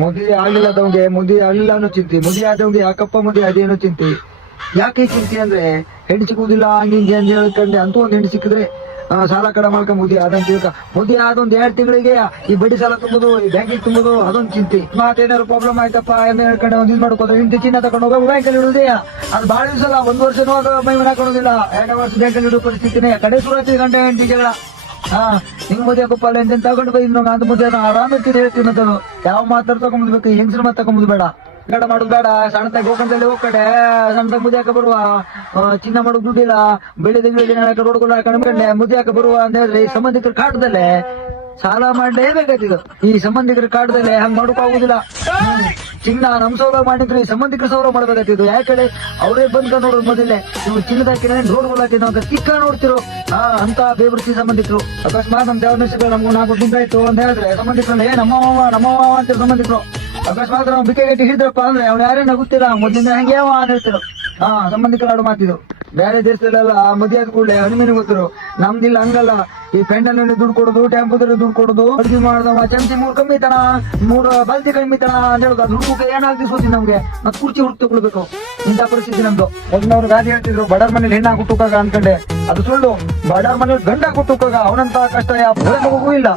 ಮದುವೆ ಆಗ್ಲಿಲ್ಲದವಂಗೆ ಮದುವೆ ಆಗ್ಲಿಲ್ಲ ಅನ್ನೋ ಚಿಂತೆ, ಮದುವೆ ಆದವಂಗೆ ಯಾಕಪ್ಪ ಮದುವೆ ಅದೇನೋ ಚಿಂತೆ. ಯಾಕೆ ಈ ಚಿಂತೆ ಅಂದ್ರೆ ಹೆಣ್ಣು ಸಿಗುದಿಲ್ಲ ಹಂಗೆ ಹಿಂಗೆ ಅಂತ ಹೇಳ್ಕೊಂಡೆ ಅಂತೂ ಒಂದ್ ಹೆಣ್ಣು ಸಿಕ್ಕಿದ್ರೆ ಸಾಲ ಕಡ ಮಾಡ್ಕೊಂಡ್ ಮದುವೆ ಅದಂತ ತಿಳ್ಕ ಮದುವೆ ಆದೊಂದ್ 2 ತಿಂಗಳಿಗೆ ಈ ಬಡ್ಡಿ ಸಾಲ ತುಂಬುದು, ಈ ಬ್ಯಾಂಕಿಗೆ ತುಂಬುದು, ಅದೊಂದ್ ಚಿಂತೆ. ಮತ್ತೇನಾದ್ರು ಪ್ರಾಬ್ಲಮ್ ಆಯ್ತಪ್ಪ ಅಂತ ಹೇಳ್ಕೊಂಡು ಒಂದ್ ಇದು ಮಾಡ್ಕೋದು, ಇಂತ ಚಿನ್ನ ತಗೊಂಡು ಹೋಗೋ ಬ್ಯಾಂಕಲ್ಲಿ ಇಡುದೇ ಅದು ಬಾಳ ದಿವಸ ಅಲ್ಲ, 1 ವರ್ಷನೂ ಮೈ ಹಾಕೊಳ್ಳೋದಿಲ್ಲ. 2 ವರ್ಷ ಬ್ಯಾಂಕಲ್ಲಿ ಇಡೋ ಪರಿಸ್ಥಿತಿನೇ ಕಡೆ ಸುರತಿ ಗಂಟೆ ಹೆಂಡತಿ ಜಗಳ. ನಿಂಗ್ ಮದುವೆ ಕೊಪ್ಪಲ್ಲ ಎಂತ ತಗೊಂಡು ಬೈ ಅಂತ ಮದುವೆ ಆರಾಮ ಇರ್ತೀನಿ ಹೇಳ್ತೀನಿ ಅಂತದ್ದು. ಯಾವ ಮಾತಾಡ್ ತಗೊಂಡ್ಬೇಕು, ಹೆಂಗಸ್ರ ಮಾತು ತಗೊಂಡ್ ಬೇಡ, ಬೇಡ ಮಾಡುದು ಬೇಡ. ಸಣ್ಣತಾಗ ಗೋಕಂತಲ್ಲಿ ಹೋಗ್ಕಡೆ ಸಣ್ಣತಾಗ ಮುದಿ ಹಾಕ ಬರುವ, ಚಿನ್ನ ಮಾಡೋದು ದುಡ್ಡಿಲ್ಲ, ಬೆಳೆ ರೋಡ್ಗಳು ಕಣ್ಕೊಂಡೆ ಮುದಿ ಹಾಕ ಬರುವ ಅಂತ ಹೇಳಿದ್ರೆ ಈ ಸಂಬಂಧಿಕರ ಕಾಟದಲ್ಲೇ ಸಾಲ ಮಾಡಲೇಬೇಕಾಯ್ತಿದ್ದು. ಈ ಸಂಬಂಧಿಕರ ಕಾಟದಲ್ಲೇ ಹಂಗ್ ಮಾಡೋಕ್ಕಾಗುದಿಲ್ಲ. ಚಿನ್ನ ನಮ್ ಸೌರ ಮಾಡಿದ್ರೆ ಈ ಸಂಬಂಧಿಕರ ಸೌರ ಮಾಡ್ಬೇಕಾಗ್ತಿದ್ದು. ಯಾಕಡೆ ಅವರೇ ಬಂದ್ಕೊಂಡು ನೋಡೋದು ಮೊದಲೇ ಇವ್ರು ಚಿನ್ನದ ಹಾಕಿದ್ರೆ ರೋಡ್ಗಳು ಹಾಕಿದ್ರು ಅಂತ ತಿಕ್ಕ ನೋಡ್ತಿರು. ಅಂತ ಬೇಬರ್ಸಿ ಸಂಬಂಧಿಕರು. ಅಕಸ್ಮಾತ್ ನಮ್ ದೇವರ ನಮ್ಗೆ 4 ತಿಂಗಳಾಯ್ತು ಅಂತ ಹೇಳಿದ್ರೆ ಸಂಬಂಧಿಕರಲ್ಲಿ ನಮ್ಮವ ಅಂತ ಸಂಬಂಧಿಕರು. ಅಕಸ್ಮಾತ್ ನಾವು ಬಿಕೆಗಟ್ಟಿ ಹಿಡಿದ್ರಪ್ಪ ಅಂದ್ರೆ ಅವ್ನು ಯಾರೇನ ಗೊತ್ತಿಲ್ಲ, ಮೊದ್ಲಿಂದ ಹಂಗೆ ಅಂತ ಹೇಳ್ತಿರು. ಸಂಬಂಧಿಕರ ಆಡು ಮಾತಿದ್ದು. ಬೇರೆ ದೇಶದಲ್ಲೆಲ್ಲ ಮದುವೆ ಆದ ಕೂಡಲೇ ಹಣಿಮೇನೆ ಗೊತ್ತಿರು. ನಮ್ದಿಲ್ಲ ಹಂಗಲ್ಲ. ಈ ಪೆಂಡಲ್ ದುಡ್ಡು ಕೊಡುದು, ಟೆಂಪೋದಲ್ಲಿ ದುಡ್ಡು ಕೊಡುದು, ಅಡ್ಗೆ ಮಾಡುದು, ಚಮಚಿ 3 ಕಮ್ಮಿ ತನ 3 ಬಲ್ತಿ ಕಮ್ಮಿ ತನ ಅಂತ ಹೇಳುದು. ಅದು ಹುಡುಗ ಏನಾಗ್ತಿ ಸೋತಿ ನಮ್ಗೆ ಮತ್ ಕುರ್ಚಿ ಹುಡುಕ್ ತಗೊಳ್ಬೇಕು. ಇಂಥ ಪರಿಸ್ಥಿತಿ ನಮ್ದು. ಮೊದ್ಲವ್ರು ಗಾದಿ ಹೇಳ್ತಿದ್ರು ಬಡವ್ರ ಮನೇಲಿ ಹೆಣ್ಣ ಹುಟ್ಟುಕಾಗ ಅನ್ಕೊಂಡೆ, ಅದು ಸುಳ್ಳು. ಬಡವ್ರ ಮನೇಲಿ ಗಂಡ ಹುಟ್ಟುಕಾಗ ಅವನಂತ ಕಷ್ಟ ಯಾವ ಇಲ್ಲ.